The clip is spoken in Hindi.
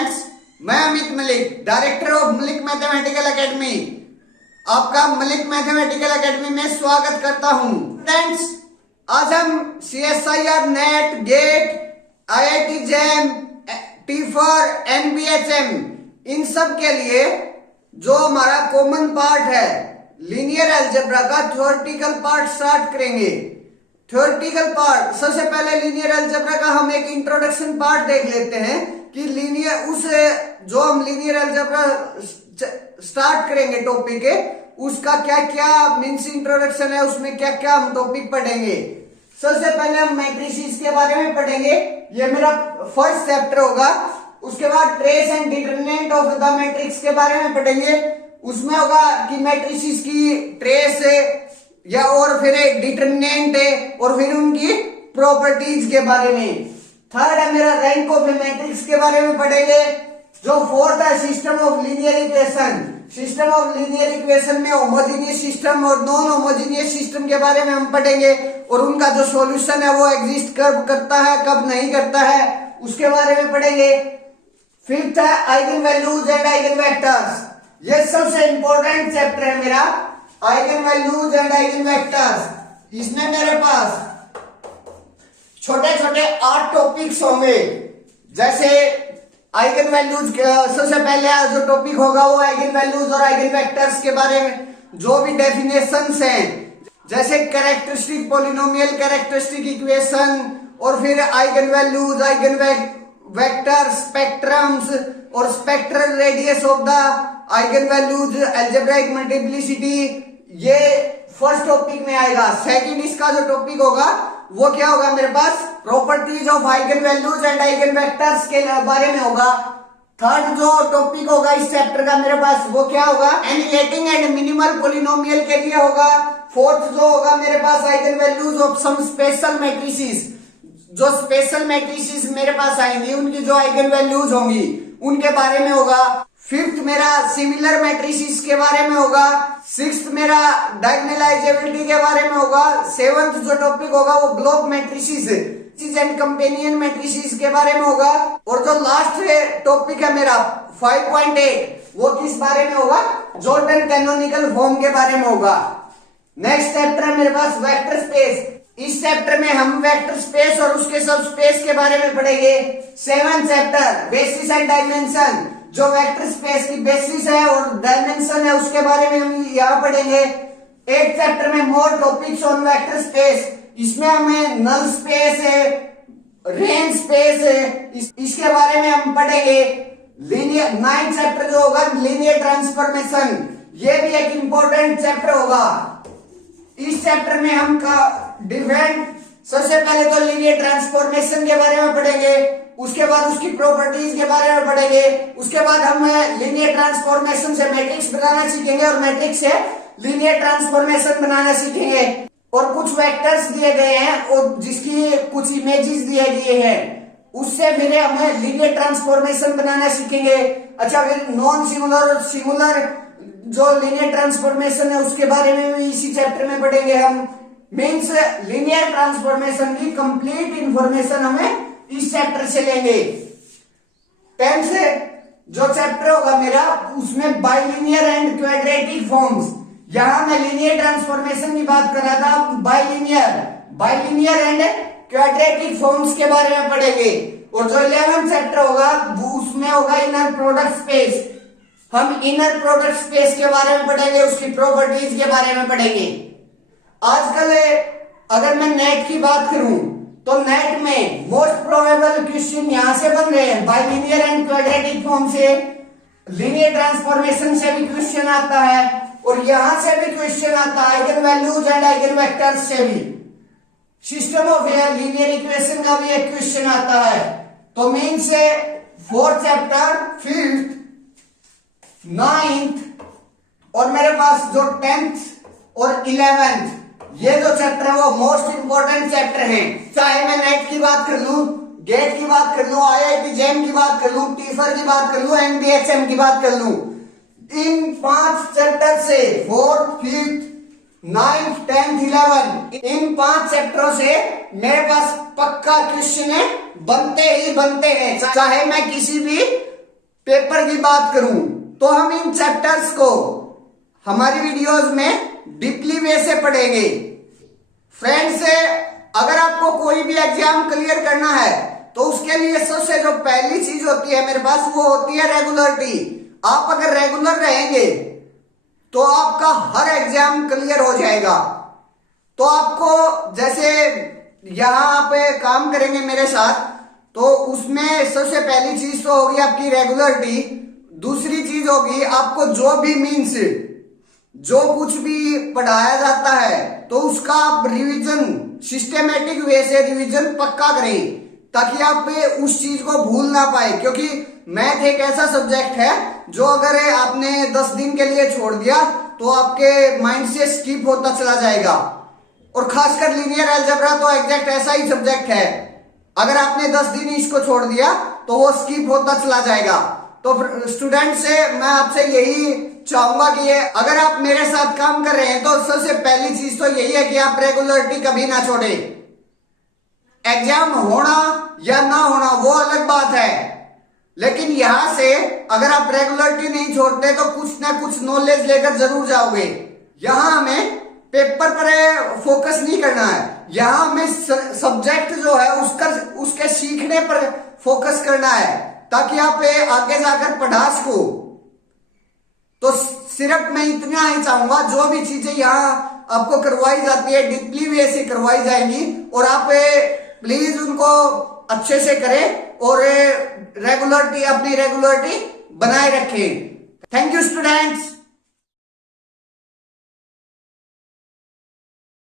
फ्रेंड्स, मैं Amit Malik, director of Malik mathematical academy, आपका मलिक मैथमेटिकल एकेडमी में स्वागत करता हूं। फ्रेंड्स, आज हम CSIR net, gate, IIT JAM, T4, NBHM इन सब के लिए जो हमारा कॉमन पार्ट है लीनियर अलजेब्रा का थ्योरेटिकल पार्ट स्टार्ट करेंगे। थ्योरेटिकल पार्ट, सबसे पहले लीनियर अलजेब्रा का हम एक इंट्रोडक्शन पार्ट देख लेते हैं कि लीनियर जो हम लीनियर अलजेब्रा स्टार्ट करेंगे टॉपिक है उसका क्या क्या मीन्स इंट्रोडक्शन है, उसमें क्या क्या हम टॉपिक पढ़ेंगे। सबसे पहले हम मैट्रिसेस के बारे में पढ़ेंगे, ये मेरा फर्स्ट चैप्टर होगा। उसके बाद trace and determinant of the matrix के बारे में पढ़ेंगे, उसमें होगा कि मैट्रिसेस की ट्रेस है या और फिर डिटरमिनेंट है और फिर उनकी प्रॉपर्टीज के बारे में। थर्ड है मेरा रैंक ऑफ मैट्रिक्स के बारे में पढ़ेंगे। जो फोर्थ है system of linear equation. System of linear equation में होमोजेनियस सिस्टम और नॉन होमोजेनियस सिस्टम के बारे में हम पढ़ेंगे और उनका जो सॉल्यूशन है वो एग्जिस्ट कब करता है कब नहीं करता है उसके बारे में पढ़ेंगे। फिफ्थ है eigen values and eigen vectors, ये सबसे इंपॉर्टेंट चैप्टर है मेरा, eigen values and eigen vectors. इसमें मेरे पास छोटे छोटे 8 टॉपिक्स होंगे। जैसे आइगन वैल्यूज, सबसे पहले जो टॉपिक होगा वो आइगन वैल्यूज और आइगन वेक्टर्स के बारे में जो भी डेफिनेशंस हैं, जैसे कैरेक्टरिस्टिक पॉलिनोमियल कैरेक्टरिस्टिक इक्वेशन और फिर eigenvalues, eigenvector, spectrums और spectral radius of the eigenvalues, algebraic multiplicity, ये फर्स्ट टॉपिक में आएगा। सेकंड इसका जो टॉपिक होगा वो क्या होगा मेरे पास, properties of eigenvalues and eigenvectors के बारे में होगा। थर्ड जो टॉपिक होगा इस चैप्टर का मेरे पास वो क्या होगा, एनिलेटिंग एंड मिनिमल पॉलिनोमियल के लिए होगा। फोर्थ जो होगा मेरे पास eigenvalues of some special matrices, जो स्पेशल मैट्रिसेस मेरे पास आएंगी उनकी जो आइगन वैल्यूज होंगी उनके बारे में होगा। फिफ्थ मेरा सिमिलर मैट्रिसेस के बारे में होगा। सिक्स्थ मेरा डायगोनलाइजेबिलिटी के बारे में होगा। सेवंथ जो टॉपिक होगा वो block matrices and companion matrices के बारे में होगा। और जो लास्ट टॉपिक है मेरा 5.8 वो किस बारे में होगा, जॉर्डन कैनोनिकल फॉर्म के बारे में होगा। नेक्स्ट चैप्टर है मेरे पास वेक्टर स्पेस। इस चैप्टर में हम वेक्टर स्पेस और उसके सब स्पेस के बारे में पढ़ेंगे। 7th chapter basis and dimension, जो वेक्टर स्पेस की बेसिस है और डायमेंशन है उसके बारे में हम यहाँ पढ़ेंगे। 8th चैप्टर में more topics on vector space, इसमें हमें नल स्पेस है, रेंज स्पेस है, इसके बारे में हम पढ़ेंगे। लीनियर 9th चैप्टर जो होगा लीनियर ट्रांसफॉर्मेशन, ये भी एक इंपॉर्टेंट चैप्टर होगा। इस चैप्टर में हम डिफरेंट, सबसे पहले तो लीनियर ट्रांसफॉर्मेशन के बारे में पढ़ेंगे, उसके बाद उसकी प्रॉपर्टीज के बारे में पढ़ेंगे, उसके बाद हम लीनियर ट्रांसफॉर्मेशन से मैट्रिक्स बनाना सीखेंगे और मैट्रिक्स से लीनियर ट्रांसफॉर्मेशन बनाना सीखेंगे। और कुछ वेक्टर्स दिए गए हैं और जिसकी कुछ इमेजेस दिए गए हैं उससे फिर हम लीनियर ट्रांसफॉर्मेशन बनाना सीखेंगे। अच्छा, फिर नॉन सिंगुलर और सिंगुलर जो लीनियर ट्रांसफॉर्मेशन है उसके बारे में भी इसी चैप्टर में पढ़ेंगे हम। मीन्स लीनियर ट्रांसफॉर्मेशन की कंप्लीट इंफॉर्मेशन हमें इस चैप्टर से लेंगे। 10th से जो चैप्टर होगा मेरा उसमें बाइलिनियर एंड क्वाड्रेटिक फॉर्म्स, यहां मैं लीनियर ट्रांसफॉर्मेशन की बात कर रहा था, बाइलिनियर एंड क्वाड्रेटिक फॉर्म्स के बारे में पढ़ेंगे। और जो 11th चैप्टर होगा उसमें होगा इनर प्रोडक्ट स्पेस, हम इनर प्रोडक्ट स्पेस के बारे में पढ़ेंगे, उसकी प्रॉपर्टीज के बारे में पढ़ेंगे। आजकल अगर मैं नेट की बात करूं तो नेट में मोस्ट प्रोबेबल क्वेश्चन यहां से बन रहे हैं, बाइलिनियर एंड क्वाड्रेटिक फॉर्म से, लीनियर ट्रांसफॉर्मेशन से भी क्वेश्चन आता है और यहां से भी क्वेश्चन आता है eigen values and eigen vectors से भी। सिस्टम ऑफ लीनियर इक्वेशन का भी एक क्वेश्चन आता है। तो मीन से 4th चैप्टर, 5th, 9th और मेरे पास जो 10th और 11th, ये जो चैप्टर है वो मोस्ट इंपोर्टेंट चैप्टर है। चाहे मैं नेट की बात कर लूं, गेट की बात कर लूं, IIT जैम की बात कर लूं, T4 की बात कर लूं, NBHM की बात कर लूं, इन 5 चैप्टर से 4th, 5th, 9th, 10th, 11 इन 5 चैप्टरों से मेरे पास पक्का क्वेश्चन बनते ही बनते हैं। चाहे मैं किसी भी पेपर की बात करूं तो हम इन चैप्टर्स को हमारी वीडियोस में डीपली वे से पढ़ेंगे। फ्रेंड्स, अगर आपको कोई भी एग्जाम क्लियर करना है तो उसके लिए सबसे जो पहली चीज होती है मेरे पास, वो होती है रेगुलरिटी। आप अगर रेगुलर रहेंगे तो आपका हर एग्जाम क्लियर हो जाएगा। तो आपको जैसे यहां आप काम करेंगे मेरे साथ, तो उसमें सबसे पहली चीज तो होगी आपकी रेगुलरिटी। दूसरी चीज होगी आपको जो भी मीन्स जो कुछ भी पढ़ाया जाता है तो उसका आप रिवीजन सिस्टेमेटिक वे से रिवीजन पक्का करें, ताकि आप उस चीज को भूल ना पाए। क्योंकि मैथ एक ऐसा सब्जेक्ट है जो अगर आपने 10 दिन के लिए छोड़ दिया तो आपके माइंड से स्किप होता चला जाएगा। और खासकर लीनियर अलजेब्रा तो एग्जैक्ट ऐसा ही सब्जेक्ट है, अगर आपने 10 दिन इसको छोड़ दिया तो वो स्किप होता चला जाएगा। तो स्टूडेंट से मैं आपसे यही चाहूंगा कि अगर आप मेरे साथ काम कर रहे हैं तो सबसे पहली चीज तो यही है कि आप रेगुलरिटी कभी ना छोड़े। एग्जाम होना या ना होना वो अलग बात है, लेकिन यहां से अगर आप रेगुलरिटी नहीं छोड़ते तो कुछ ना कुछ नॉलेज लेकर जरूर जाओगे। यहां हमें पेपर पर फोकस नहीं करना है, यहां हमें सब्जेक्ट जो है उसके सीखने पर फोकस करना है, ताकि आप आगे जाकर पढ़ा सको। तो सिर्फ मैं इतना ही चाहूंगा, जो भी चीजें यहाँ आपको करवाई जाती है डीपली वे से करवाई जाएंगी, और आप प्लीज उनको अच्छे से करें और अपनी रेगुलरिटी बनाए रखें। Thank you students.